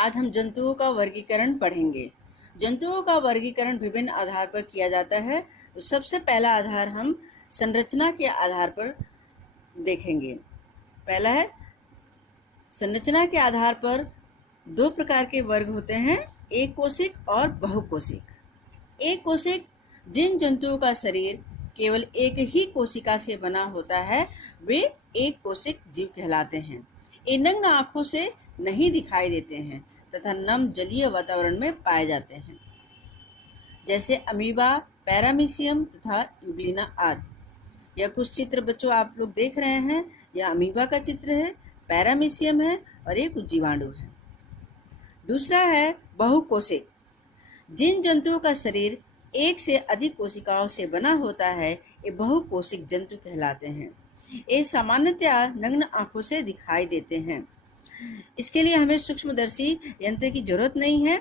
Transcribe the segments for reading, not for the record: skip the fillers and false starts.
आज हम जंतुओं का वर्गीकरण पढ़ेंगे। जंतुओं का वर्गीकरण विभिन्न आधार पर किया जाता है। तो सबसे पहला आधार हम संरचना के आधार पर देखेंगे। पहला है संरचना के आधार पर दो प्रकार के वर्ग होते हैं, एक कोशिक और बहुकोशिक। एक कोशिक जिन जंतुओं का शरीर केवल एक ही कोशिका से बना होता है वे एक कोशिक जीव कहलाते हैं। ये नग्न आंखों से नहीं दिखाई देते हैं तथा नम जलीय वातावरण में पाए जाते हैं, जैसे अमीबा, पैरामीशियम तथा यूग्लिना आदि। यह कुछ चित्र बच्चों आप लोग देख रहे हैं। यह अमीबा का चित्र है, पैरामीशियम है और ये कुछ जीवाणु है। दूसरा है बहुकोशिक। जिन जंतुओं का शरीर एक से अधिक कोशिकाओं से बना होता है ये बहुकोशिक जंतु कहलाते हैं। ये सामान्यतया नग्न आंखों से दिखाई देते हैं। इसके लिए हमें सूक्ष्मदर्शी यंत्र की जरूरत नहीं है,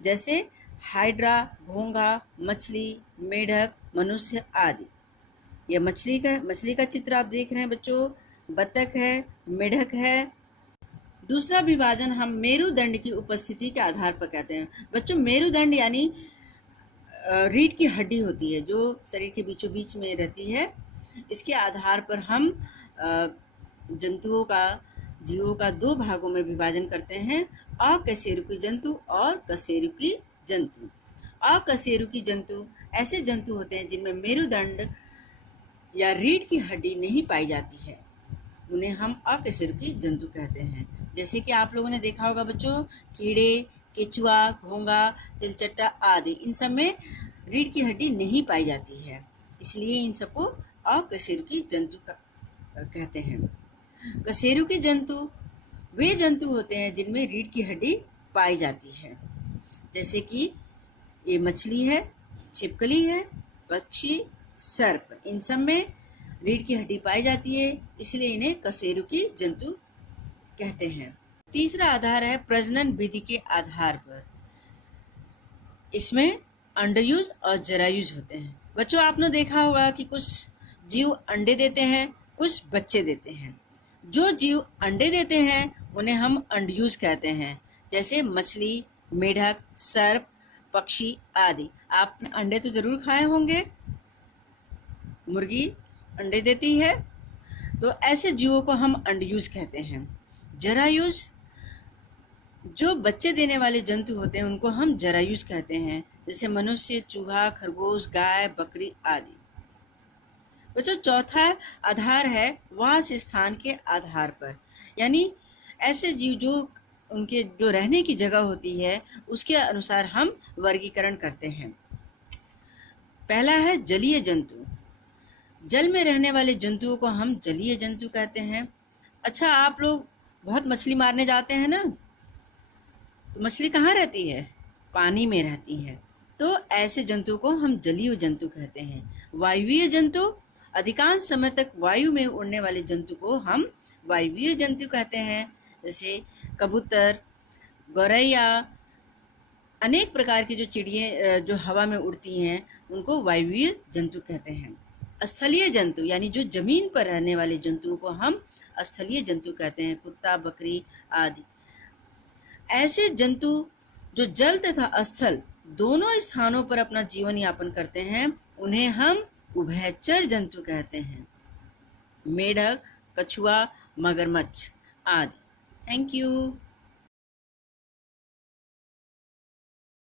जैसे हाइड्रा, घोंघा, मछली, मेढक, मनुष्य आदि। यह मछली का चित्र आप देख रहे हैं बच्चों, बतख है, मेढक है। दूसरा विभाजन हम मेरुदंड की उपस्थिति के आधार पर कहते हैं। बच्चों, मेरुदंड यानी रीढ़ की हड्डी होती है जो शरीर के बीचों बीच में रहती है। इसके आधार पर हम जीवों का दो भागों में विभाजन करते हैं, अकशेरुकी जंतु और कशेरुकी जंतु। अकशेरुकी जंतु ऐसे जंतु होते हैं जिनमें मेरुदंड या रीढ़ की हड्डी नहीं पाई जाती है, उन्हें हम अकशेरुकी जंतु कहते हैं। जैसे कि आप लोगों ने देखा होगा बच्चों, कीड़े, केचुआ, घोंघा, तिलचट्टा आदि, इन सब में रीढ़ की हड्डी नहीं पाई जाती है, इसलिए इन सबको अकशेरुकी जंतु कहते हैं। कशेरुकी जंतु वे जंतु होते हैं जिनमें रीढ़ की हड्डी पाई जाती है, जैसे कि ये मछली है, छिपकली है, पक्षी, सर्प, इन सब में रीढ़ की हड्डी पाई जाती है, इसलिए इन्हें कशेरुकी जंतु कहते हैं। तीसरा आधार है प्रजनन विधि के आधार पर। इसमें अंडयुज और जरायुज होते हैं। बच्चों, आपने देखा होगा कि कुछ जीव अंडे देते हैं, कुछ बच्चे देते हैं। जो जीव अंडे देते हैं उन्हें हम अंडयुज कहते हैं, जैसे मछली, मेढक, सर्प, पक्षी आदि। आपने अंडे तो जरूर खाए होंगे। मुर्गी अंडे देती है, तो ऐसे जीवों को हम अंडयुज कहते हैं। जरायुज जो बच्चे देने वाले जंतु होते हैं उनको हम जरायुज कहते हैं, जैसे मनुष्य, चूहा, खरगोश, गाय, बकरी आदि। बच्चों, चौथा आधार है वास स्थान के आधार पर, यानी ऐसे जीव जो उनके जो रहने की जगह होती है उसके अनुसार हम वर्गीकरण करते हैं। पहला है जलीय जंतु। जल में रहने वाले जंतुओं को हम जलीय जंतु कहते हैं। अच्छा, आप लोग बहुत मछली मारने जाते हैं ना, तो मछली कहाँ रहती है? पानी में रहती है, तो ऐसे जंतु को हम जलीय जंतु कहते हैं। वायुवीय जंतु, अधिकांश समय तक वायु में उड़ने वाले जंतु को हम वायुवीय जंतु कहते हैं, जैसे कबूतर, गौरैया, अनेक प्रकार की जो चिड़ियाँ जो हवा में उड़ती हैं उनको वायुवीय जंतु कहते हैं। स्थलीय जंतु यानी जो जमीन पर रहने वाले जंतुओं को हम स्थलीय जंतु कहते हैं, कुत्ता, बकरी आदि। ऐसे जंतु जो जल तथा स्थल दोनों स्थानों पर अपना जीवन यापन करते हैं उन्हें हम उभयचर जंतु कहते हैं, मेढक, कछुआ, मगरमच्छ आदि। Thank you.